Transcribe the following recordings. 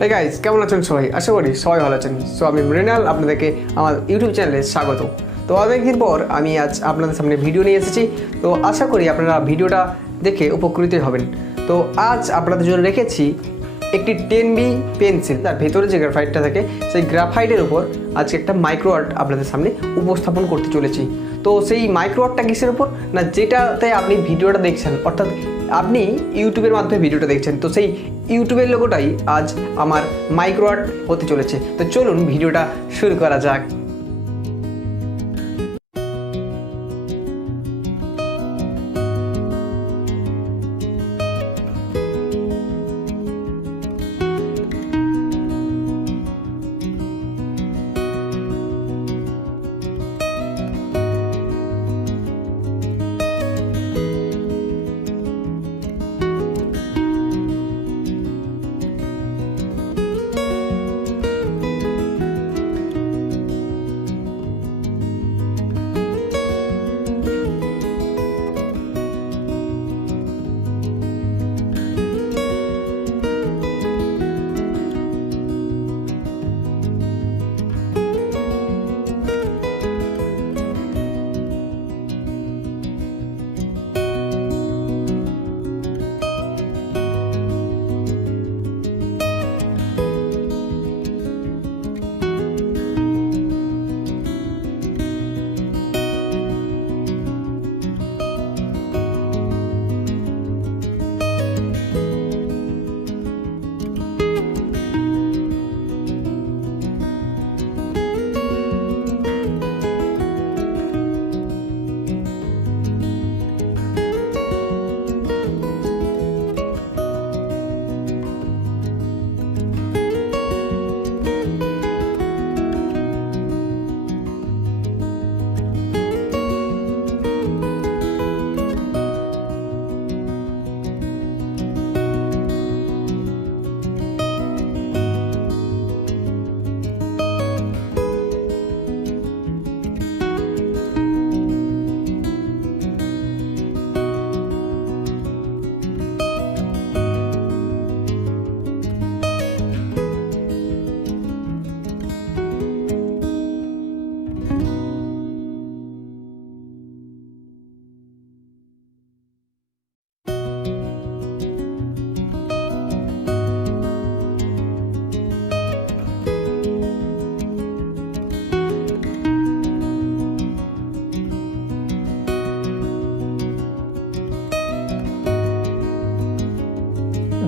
Hey guys, কেমন আছেন সবাই? আশা করি সবাই ভালো আছেন। সো আমি মৃণাল, আপনাদেরকে আমার ইউটিউব চ্যানেলে স্বাগত। তো অনেকদিন পর আমি আজ আপনাদের সামনে ভিডিও নিয়ে এসেছি। তো আশা করি আপনারা ভিডিওটা দেখে উপকৃত হবেন। তো আজ আপনাদের জন্য রেখেছি একটি 10B পেন্সিল, তার ভেতরে যে গ্রাফাইটটা থাকে সেই গ্রাফাইটের উপর আজকে একটা মাইক্রো আর্ট আপনাদের সামনে উপস্থাপন করতে চলেছি। তো সেই মাইক্রো আর্টটা কিসের উপর না, যেটাতে আপনি ভিডিওটা দেখছেন, অর্থাৎ আপনি ইউটিউবের মাধ্যমে ভিডিওটা দেখছেন, তো সেই ইউটিউবের লোগোটাই আজ আমার মাইক্রো আর্ট হতে চলেছে। তো চলুন ভিডিওটা শুরু করা যাক।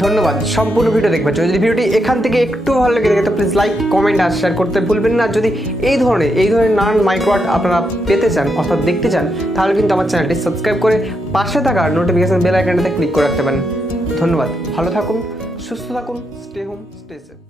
ধন্যবাদ সম্পূর্ণ ভিডিও দেখবার জন্য। যদি ভিডিওটি এখান থেকে একটু ভালো লেগে থাকে তো প্লিজ লাইক, কমেন্ট আর শেয়ার করতে ভুলবেন না। যদি এই ধরনের নানান মাইক্রো আর্ট আপনারা পেতে চান, অর্থাৎ দেখতে চান, তাহলে কিন্তু আমার চ্যানেলটি সাবস্ক্রাইব করে পাশে থাকা নোটিফিকেশন বেল আইকনটাতে ক্লিক করে রাখতে পারেন। ধন্যবাদ, ভালো থাকুন, সুস্থ থাকুন, স্টে হোম, স্টে সেফ।